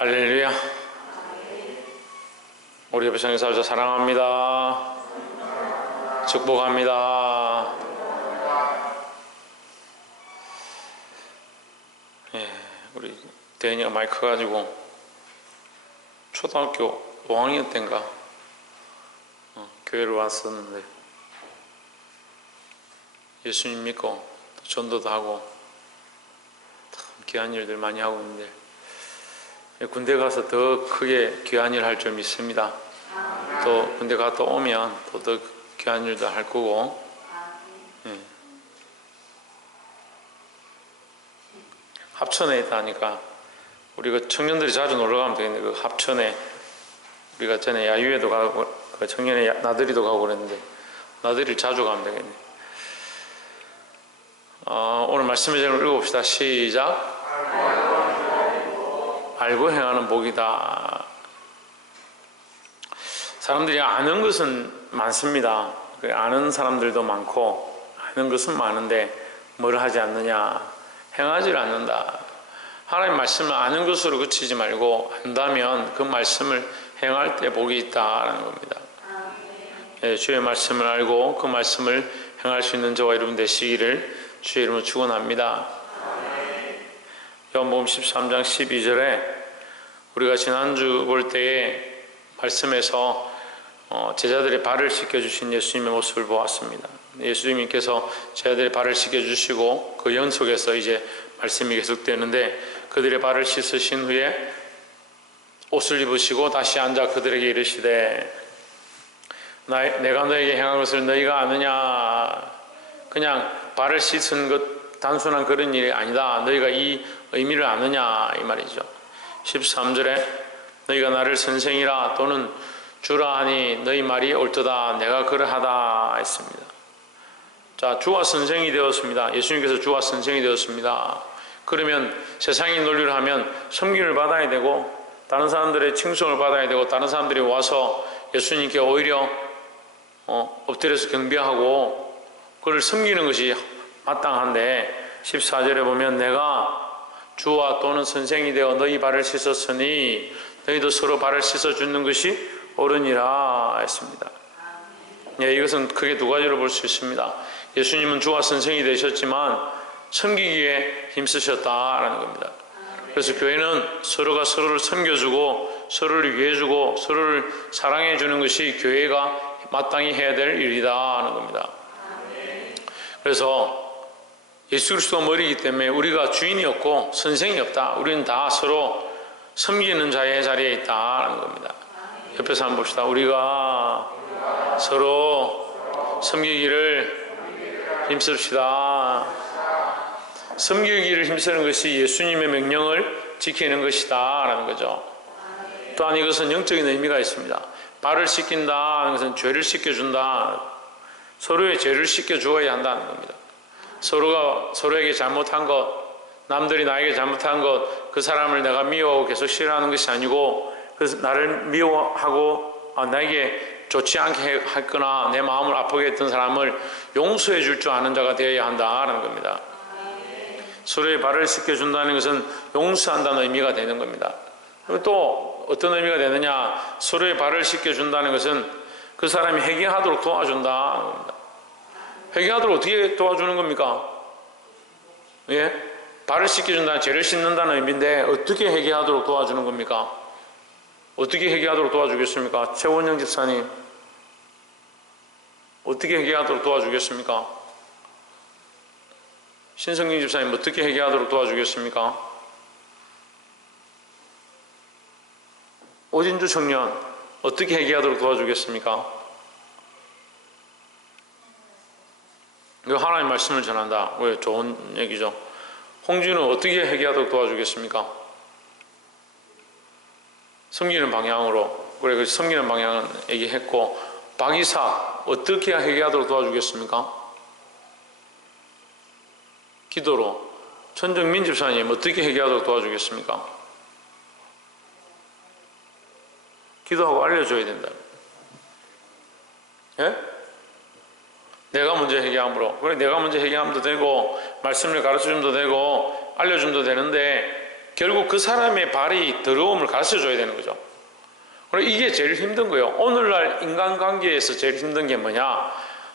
할렐루야. 우리 옆에 성교사를 사랑합니다. 축복합니다. 우리 대현이가 많이 커가지고 초등학교 5학년 때인가 교회를 왔었는데 예수님 믿고 전도도 하고 참 귀한 일들 많이 하고 있는데 군대 가서 더 크게 귀한 일 할 줄 믿습니다. 또 군대 갔다 오면 또 더 귀한 일도 할 거고. 합천에 있다니까 우리 그 청년들이 자주 놀러 가면 되겠네. 그 합천에 우리가 전에 야유회도 가고 그 청년의 나들이도 가고 그랬는데 나들이를 자주 가면 되겠네. 오늘 말씀을 좀 읽어봅시다. 시작. 알고 행하는 복이다. 사람들이 아는 것은 많습니다. 아는 사람들도 많고 아는 것은 많은데 뭘 하지 않느냐, 행하지 않는다. 하나님 말씀을 아는 것으로 그치지 말고 안다면 그 말씀을 행할 때 복이 있다라는 겁니다. 주의 말씀을 알고 그 말씀을 행할 수 있는 저와 여러분 되시기를 주의 이름으로 축원합니다. 요한복음 13장 12절에 우리가 지난주 볼 때에 말씀에서 제자들의 발을 씻겨주신 예수님의 모습을 보았습니다. 예수님께서 제자들의 발을 씻겨주시고 그 연속에서 이제 말씀이 계속되는데 그들의 발을 씻으신 후에 옷을 입으시고 다시 앉아 그들에게 이르시되 내가 너에게 행한 것을 너희가 아느냐. 그냥 발을 씻은 것 단순한 그런 일이 아니다. 너희가 이 의미를 아느냐 이 말이죠. 13절에 너희가 나를 선생이라 또는 주라 하니 너희 말이 옳도다. 내가 그러하다 했습니다. 자, 주와 선생이 되었습니다. 예수님께서 주와 선생이 되었습니다. 그러면 세상이 논리를 하면 섬김을 받아야 되고 다른 사람들의 칭송을 받아야 되고 다른 사람들이 와서 예수님께 오히려 엎드려서 경배하고 그를 섬기는 것이 마땅한데 14절에 보면 내가 주와 또는 선생이 되어 너희 발을 씻었으니 너희도 서로 발을 씻어주는 것이 옳으니라 했습니다. 이것은 크게 두 가지로 볼 수 있습니다. 예수님은 주와 선생이 되셨지만 섬기기에 힘쓰셨다라는 겁니다. 그래서 교회는 서로가 서로를 섬겨주고 서로를 위해주고 서로를 사랑해주는 것이 교회가 마땅히 해야 될 일이다 하는 겁니다. 그래서 예수 그리스도가 머리이기 때문에 우리가 주인이 없고 선생이 없다. 우리는 다 서로 섬기는 자의 자리에 있다는 겁니다. 옆에서 한번 봅시다. 우리가 서로 섬기기를 힘씁시다. 섬기기를 힘쓰는 것이 예수님의 명령을 지키는 것이다 라는 거죠. 또한 이것은 영적인 의미가 있습니다. 발을 씻긴다 하는 것은 죄를 씻겨준다. 서로의 죄를 씻겨주어야 한다는 겁니다. 서로가 서로에게 잘못한 것, 남들이 나에게 잘못한 것, 그 사람을 내가 미워하고 계속 싫어하는 것이 아니고 그래서 나를 미워하고 나에게 좋지 않게 했거나 내 마음을 아프게 했던 사람을 용서해 줄 줄 아는 자가 되어야 한다는 겁니다. 서로의 발을 씻겨준다는 것은 용서한다는 의미가 되는 겁니다. 그리고 또 어떤 의미가 되느냐, 서로의 발을 씻겨준다는 것은 그 사람이 회개하도록 도와준다는 겁니다. 회개하도록 어떻게 도와주는 겁니까? 예? 발을 씻겨준다는 죄를 씻는다는 의미인데 어떻게 회개하도록 도와주는 겁니까? 어떻게 회개하도록 도와주겠습니까? 최원영 집사님 어떻게 회개하도록 도와주겠습니까? 신성경 집사님 어떻게 회개하도록 도와주겠습니까? 오진주 청년 어떻게 회개하도록 도와주겠습니까? 이거 하나님 말씀을 전한다. 왜? 좋은 얘기죠. 홍진우 어떻게 회개하도록 도와주겠습니까? 섬기는 방향으로. 그래, 그 섬기는 방향은 얘기했고, 박이사 어떻게 회개하도록 도와주겠습니까? 기도로. 천정민 집사님 어떻게 회개하도록 도와주겠습니까? 기도하고 알려줘야 된다. 예? 내가 먼저 회개함으로. 그래, 내가 먼저 회개함도 되고 말씀을 가르쳐줌도 되고 알려줌도 되는데 결국 그 사람의 발이 더러움을 가르쳐줘야 되는 거죠. 그리고 이게 제일 힘든 거예요. 오늘날 인간관계에서 제일 힘든 게 뭐냐?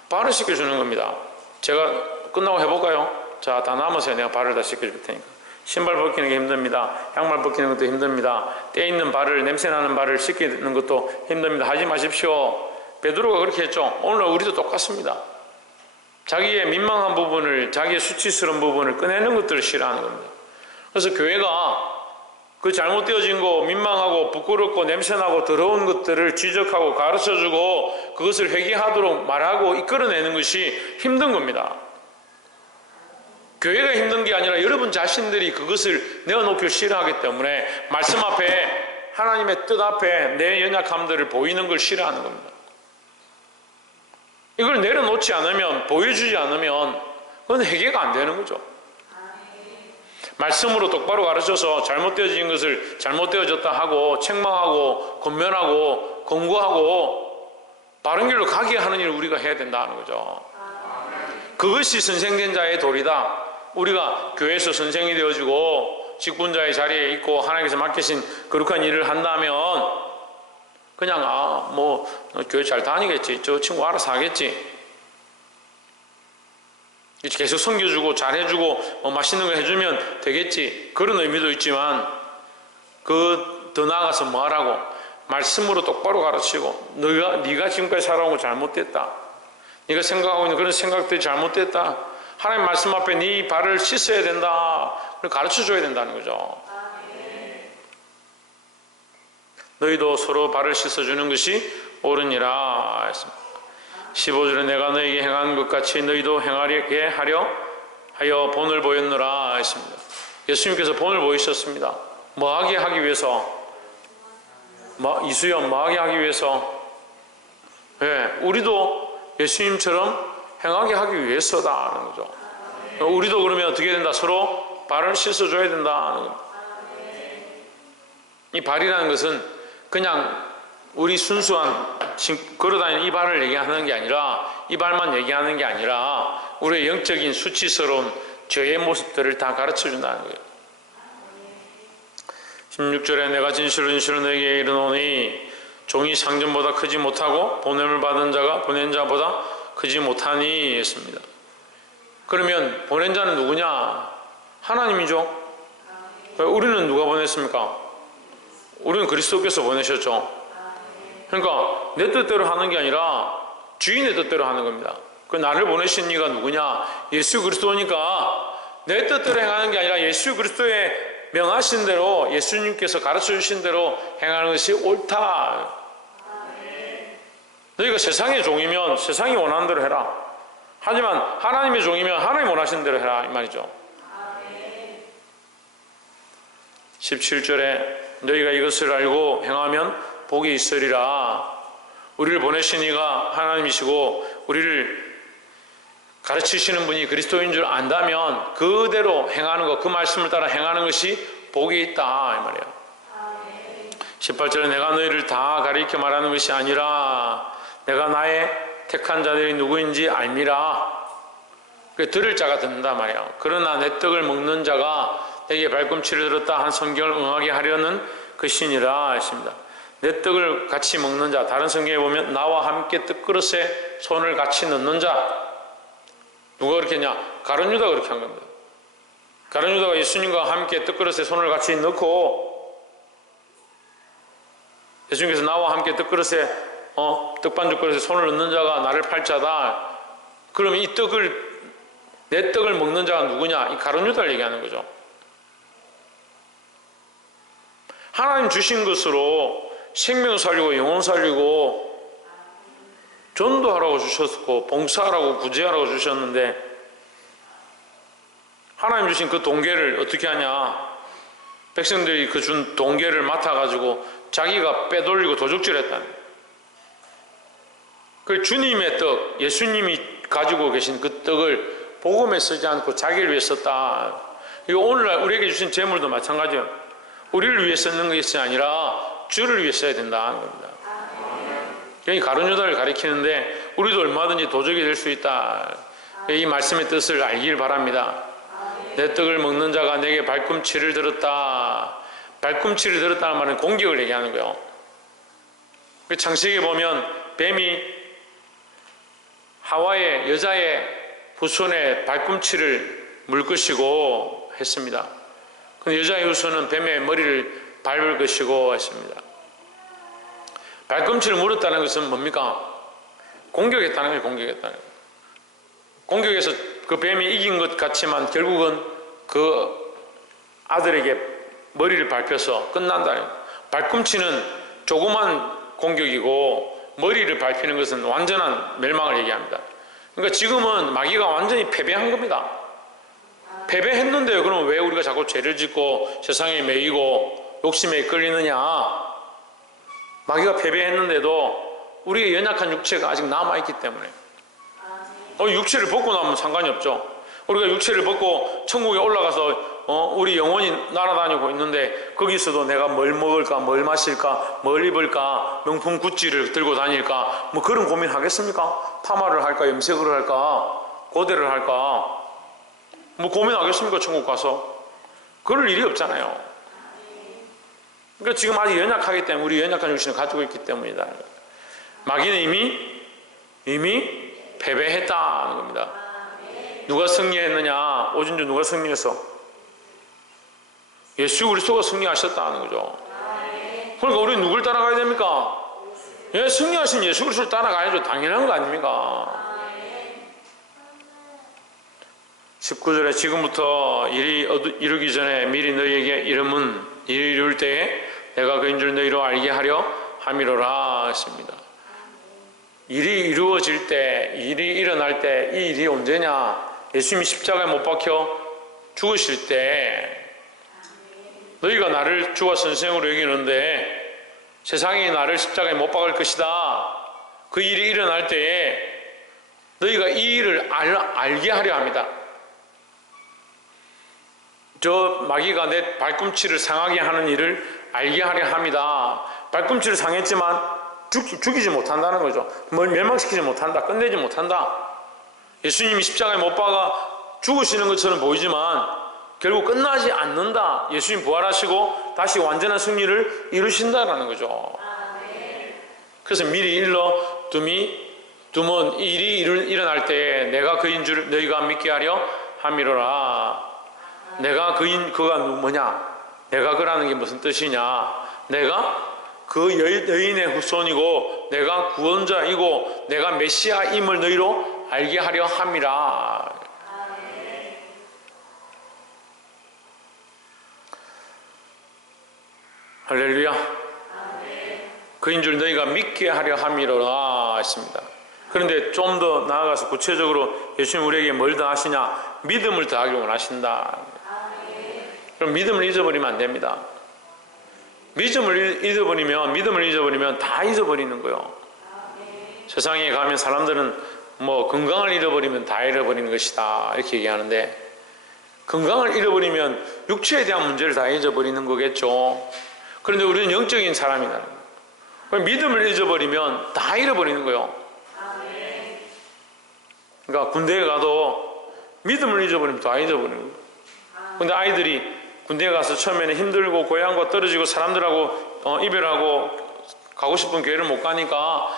발을 씻겨주는 겁니다. 제가 끝나고 해볼까요? 자, 다 남으세요. 내가 발을 다 씻겨줄 테니까. 신발 벗기는 게 힘듭니다. 양말 벗기는 것도 힘듭니다. 때 있는 발을, 냄새나는 발을 씻기는 것도 힘듭니다. 하지 마십시오. 베드로가 그렇게 했죠. 오늘날 우리도 똑같습니다. 자기의 민망한 부분을, 자기의 수치스러운 부분을 꺼내는 것들을 싫어하는 겁니다. 그래서 교회가 그 잘못되어진 거, 민망하고 부끄럽고 냄새나고 더러운 것들을 지적하고 가르쳐주고 그것을 회개하도록 말하고 이끌어내는 것이 힘든 겁니다. 교회가 힘든 게 아니라 여러분 자신들이 그것을 내어놓기를 싫어하기 때문에 말씀 앞에, 하나님의 뜻 앞에 내 연약함들을 보이는 걸 싫어하는 겁니다. 이걸 내려놓지 않으면, 보여주지 않으면 그건 회개가 안 되는 거죠. 말씀으로 똑바로 가르쳐서 잘못되어진 것을 잘못되어졌다 하고 책망하고 권면하고 권고하고 바른 길로 가게 하는 일을 우리가 해야 된다는 거죠. 그것이 선생된 자의 도리다. 우리가 교회에서 선생이 되어지고 직분자의 자리에 있고 하나님께서 맡기신 거룩한 일을 한다면 그냥 뭐 교회 잘 다니겠지, 저 친구 알아서 하겠지, 계속 섬겨주고 잘해주고 맛있는 거 해주면 되겠지, 그런 의미도 있지만 더 나아가서 뭐 하라고? 말씀으로 똑바로 가르치고 네가 지금까지 살아온 거 잘못됐다, 네가 생각하고 있는 그런 생각들이 잘못됐다, 하나님 말씀 앞에 네 발을 씻어야 된다, 가르쳐줘야 된다는 거죠. 너희도 서로 발을 씻어주는 것이 옳으니라 했습니다. 15절에 내가 너에게 행한 것 같이 너희도 행하게 하여 본을 보였노라 했습니다. 예수님께서 본을 보이셨습니다. 뭐하게 하기 위해서? 이수연, 뭐하게 하기 위해서? 우리도 예수님처럼 행하게 하기 위해서다는 거죠. 우리도 그러면 어떻게 된다? 서로 발을 씻어줘야 된다는 겁니다. 이 발이라는 것은 그냥 우리 순수한 지금 걸어다니는 이 발을 얘기하는 게 아니라, 이 발만 얘기하는 게 아니라 우리의 영적인 수치스러운 죄의 모습들을 다 가르쳐준다는 거예요. 16절에 내가 진실로 너에게 이르노니 종이 상전보다 크지 못하고 보냄을 받은 자가 보낸 자보다 크지 못하니 했습니다. 그러면 보낸 자는 누구냐? 하나님이죠. 우리는 누가 보냈습니까? 우리는 그리스도께서 보내셨죠. 그러니까 내 뜻대로 하는 게 아니라 주인의 뜻대로 하는 겁니다. 그 나를 보내신 이가 누구냐? 예수 그리스도니까 내 뜻대로 행하는 게 아니라 예수 그리스도의 명하신 대로, 예수님께서 가르쳐 주신 대로 행하는 것이 옳다. 너희가 세상의 종이면 세상이 원하는 대로 해라. 하지만 하나님의 종이면 하나님 원하시는 대로 해라, 이 말이죠. 17절에 너희가 이것을 알고 행하면 복이 있으리라. 우리를 보내신 이가 하나님이시고 우리를 가르치시는 분이 그리스도인 줄 안다면 그대로 행하는 것, 그 말씀을 따라 행하는 것이 복이 있다, 이 말이에요. 18절에 내가 너희를 다 가리켜 말하는 것이 아니라 내가 나의 택한 자들이 누구인지 알미라. 들을 자가 듣는다 말이에요. 그러나 내 떡을 먹는 자가 내게 발꿈치를 들었다 한 성경을 응하게 하려는 것이니라 했습니다. 내 떡을 같이 먹는 자, 다른 성경에 보면 나와 함께 떡그릇에 손을 같이 넣는 자. 누가 그렇게 했냐? 가룟 유다가 그렇게 한 겁니다. 가룟 유다가 예수님과 함께 떡그릇에 손을 같이 넣고, 예수님께서 나와 함께 떡그릇에 떡반죽 그릇에 손을 넣는 자가 나를 팔 자다. 그러면 이 떡을, 내 떡을 먹는 자가 누구냐? 이 가룟 유다를 얘기하는 거죠. 하나님 주신 것으로 생명 살리고 영혼 살리고 전도하라고 주셨고 봉사하라고 구제하라고 주셨는데, 하나님 주신 그 동계를 어떻게 하냐? 백성들이 그 준 동계를 맡아가지고 자기가 빼돌리고 도적질했다는 거예요. 그 주님의 떡, 예수님이 가지고 계신 그 떡을 복음에 쓰지 않고 자기를 위해 썼다. 이거 오늘날 우리에게 주신 재물도 마찬가지예요. 우리를 위해 쓰는 것이 아니라 주를 위해 써야 된다는 겁니다. 그러니까 가룟 유다를 가리키는데 우리도 얼마든지 도적이 될 수 있다. 이 말씀의 뜻을 알길 바랍니다. 내 떡을 먹는 자가 내게 발꿈치를 들었다. 발꿈치를 들었다는 말은 공격을 얘기하는 거예요. 창세기에 보면 뱀이 하와의 여자의 후손의 발꿈치를 물 것이고 했습니다. 근데 여자의 후손은 뱀의 머리를 밟을 것이고 했습니다. 발꿈치를 물었다는 것은 뭡니까? 공격했다는 거예요. 공격했다는 거예요. 공격해서 그 뱀이 이긴 것 같지만 결국은 그 아들에게 머리를 밟혀서 끝난다는 거예요. 발꿈치는 조그만 공격이고 머리를 밟히는 것은 완전한 멸망을 얘기합니다. 그러니까 지금은 마귀가 완전히 패배한 겁니다. 패배했는데요. 그럼 왜 우리가 자꾸 죄를 짓고 세상에 매이고 욕심에 끌리느냐? 마귀가 패배했는데도 우리의 연약한 육체가 아직 남아있기 때문에 육체를 벗고 나면 상관이 없죠. 우리가 육체를 벗고 천국에 올라가서 우리 영혼이 날아다니고 있는데 거기서도 내가 뭘 먹을까, 뭘 마실까, 뭘 입을까, 명품 구찌를 들고 다닐까, 뭐 그런 고민 하겠습니까? 파마를 할까, 염색을 할까, 고데를 할까, 뭐 고민하겠습니까? 천국 가서. 그럴 일이 없잖아요. 그러니까 지금 아직 연약하기 때문에 우리 연약한 육신을 가지고 있기 때문이다. 마귀는 이미 패배했다는 겁니다. 누가 승리했느냐? 오진주 누가 승리했어? 예수 그리스도가 승리하셨다는 거죠. 그러니까 우리는 누굴 따라가야 됩니까? 승리하신 예수 그리스도를 따라가야죠. 당연한 거 아닙니까? 19절에 지금부터 일이 이루기 전에 미리 너희에게 이름은 일이 이룰 때에 내가 그인 줄 너희로 알게 하려 함이로라 했습니다. 일이 이루어질 때, 일이 일어날 때, 이 일이 언제냐? 예수님이 십자가에 못 박혀 죽으실 때 너희가 나를 주와 선생으로 여기는데 세상이 나를 십자가에 못 박을 것이다. 그 일이 일어날 때에 너희가 이 일을 알게 하려 합니다. 저 마귀가 내 발꿈치를 상하게 하는 일을 알게 하려 합니다. 발꿈치를 상했지만 죽이지 못한다는 거죠. 뭘 멸망시키지 못한다. 끝내지 못한다. 예수님이 십자가에 못 박아 죽으시는 것처럼 보이지만 결국 끝나지 않는다. 예수님 부활하시고 다시 완전한 승리를 이루신다라는 거죠. 그래서 미리 두면 일이 일어날 때에 내가 그인 줄 너희가 믿게 하려 함이로라. 내가 그가 뭐냐? 내가 그라는 게 무슨 뜻이냐? 내가 그 여인의 후손이고 내가 구원자이고 내가 메시아임을 너희로 알게 하려 함이라. 할렐루야. 그인 줄 너희가 믿게 하려 함이로라 했습니다. 그런데 좀 더 나아가서 구체적으로 예수님 우리에게 뭘 더 하시냐? 믿음을 더하길 원하신다. 그럼 믿음을 잊어버리면 안 됩니다. 믿음을 잊어버리면 다 잊어버리는 거예요. 세상에 가면 사람들은 뭐 건강을 잃어버리면 다 잃어버리는 것이다 이렇게 얘기하는데 건강을 잃어버리면 육체에 대한 문제를 다 잊어버리는 거겠죠. 그런데 우리는 영적인 사람이라는 거예요. 믿음을 잊어버리면 다 잃어버리는 거예요. 그러니까 군대에 가도 믿음을 잊어버리면 다 잊어버리는 거예요. 근데 아이들이 군대에 가서 처음에는 힘들고 고향과 떨어지고 사람들하고 이별하고 가고 싶은 교회를 못 가니까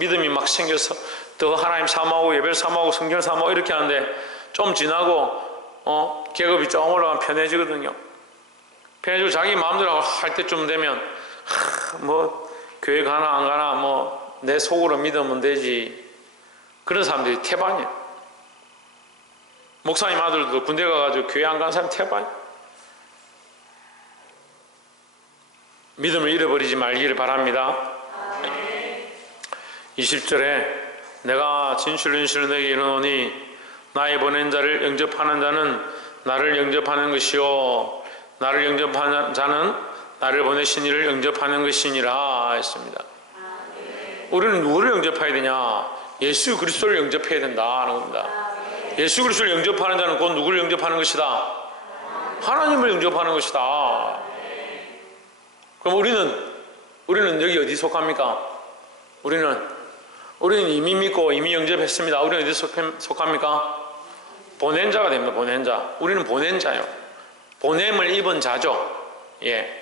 믿음이 막 생겨서 더 하나님 사모하고 예배를 사모하고 성경을 사모하고 이렇게 하는데 좀 지나고 계급이 좀 올라가면 편해지거든요. 편해지고 자기 마음대로 할 때쯤 되면 뭐 교회 가나 안 가나 뭐 내 속으로 믿으면 되지. 그런 사람들이 태반이에요. 목사님 아들도 군대 가가지고 교회 안 가는 사람이 태반이에요. 믿음을 잃어버리지 말기를 바랍니다. 20절에 내가 진실로 너에게 이르노니 나의 보낸 자를 영접하는 자는 나를 영접하는 것이요 나를 영접하는 자는 나를 보내신 이를 영접하는 것이니라 했습니다. 우리는 누구를 영접해야 되냐? 예수 그리스도를 영접해야 된다는 겁니다. 예수 그리스도를 영접하는 자는 곧 누구를 영접하는 것이다? 하나님을 영접하는 것이다. 그럼 우리는 여기 어디 속합니까? 우리는 이미 믿고 이미 영접했습니다. 우리는 어디 속합니까? 보낸 자가 됩니다. 보낸 자. 우리는 보낸 자요. 보냄을 입은 자죠. 예.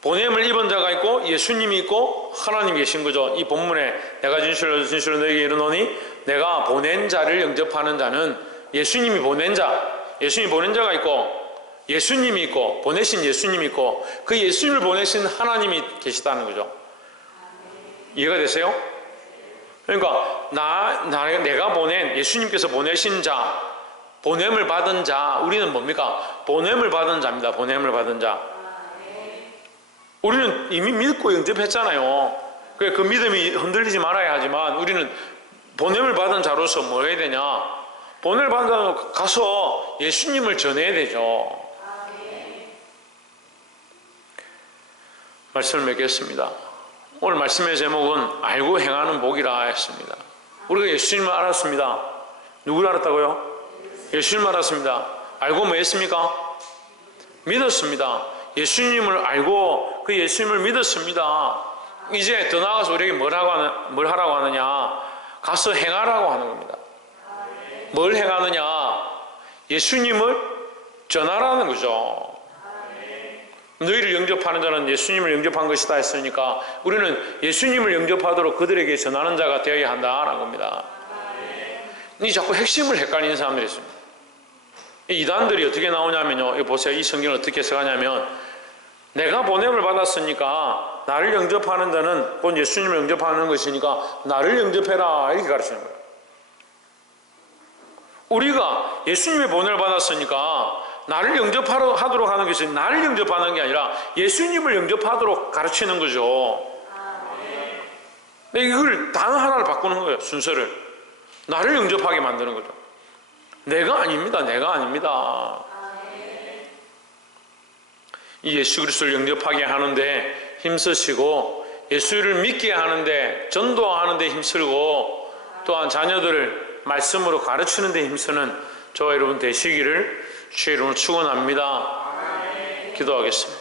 보냄을 입은 자가 있고 예수님이 있고 하나님이 계신 거죠. 이 본문에 내가 진실로 너에게 이르노니 내가 보낸 자를 영접하는 자는 예수님이 보낸 자, 예수님이 보낸 자가 있고 예수님이 있고 보내신 예수님이 있고 그 예수님을 보내신 하나님이 계시다는 거죠. 이해가 되세요? 그러니까 내가 보낸 예수님께서 보내신 자, 보냄을 받은 자, 우리는 뭡니까? 보냄을 받은 자입니다. 보냄을 받은 자. 우리는 이미 믿고 영접했잖아요. 그 믿음이 흔들리지 말아야 하지만 우리는 보냄을 받은 자로서 뭐 해야 되냐? 보냄을 받은 자로 가서 예수님을 전해야 되죠. 말씀을 맺겠습니다. 오늘 말씀의 제목은 알고 행하는 복이라 했습니다. 우리가 예수님을 알았습니다. 누구를 알았다고요? 예수님을 알았습니다. 알고 뭐 했습니까? 믿었습니다. 예수님을 알고 그 예수님을 믿었습니다. 이제 더 나아가서 우리에게 뭘 하라고 하느냐? 가서 행하라고 하는 겁니다. 뭘 행하느냐? 예수님을 전하라는 거죠. 너희를 영접하는 자는 예수님을 영접한 것이다 했으니까 우리는 예수님을 영접하도록 그들에게 전하는 자가 되어야 한다라는 겁니다. 이 자꾸 핵심을 헷갈리는 사람들이 있습니다. 이 이단들이 어떻게 나오냐면요. 이거 보세요. 이 성경을 어떻게 해석하냐면 내가 보냄을 받았으니까 나를 영접하는 자는 곧 예수님을 영접하는 것이니까 나를 영접해라 이렇게 가르치는 거예요. 우리가 예수님의 보냄을 받았으니까 나를 영접하도록 하는 것이 나를 영접하는 게 아니라 예수님을 영접하도록 가르치는 거죠. 이걸 단어 하나를 바꾸는 거예요. 순서를. 나를 영접하게 만드는 거죠. 내가 아닙니다. 내가 아닙니다. 이 예수 그리스도를 영접하게 하는데 힘쓰시고 예수를 믿게 하는데 전도하는 데 힘쓰고 또한 자녀들을 말씀으로 가르치는 데 힘쓰는 저와 여러분 되시기를 주의 이름으로 축원합니다. 기도하겠습니다.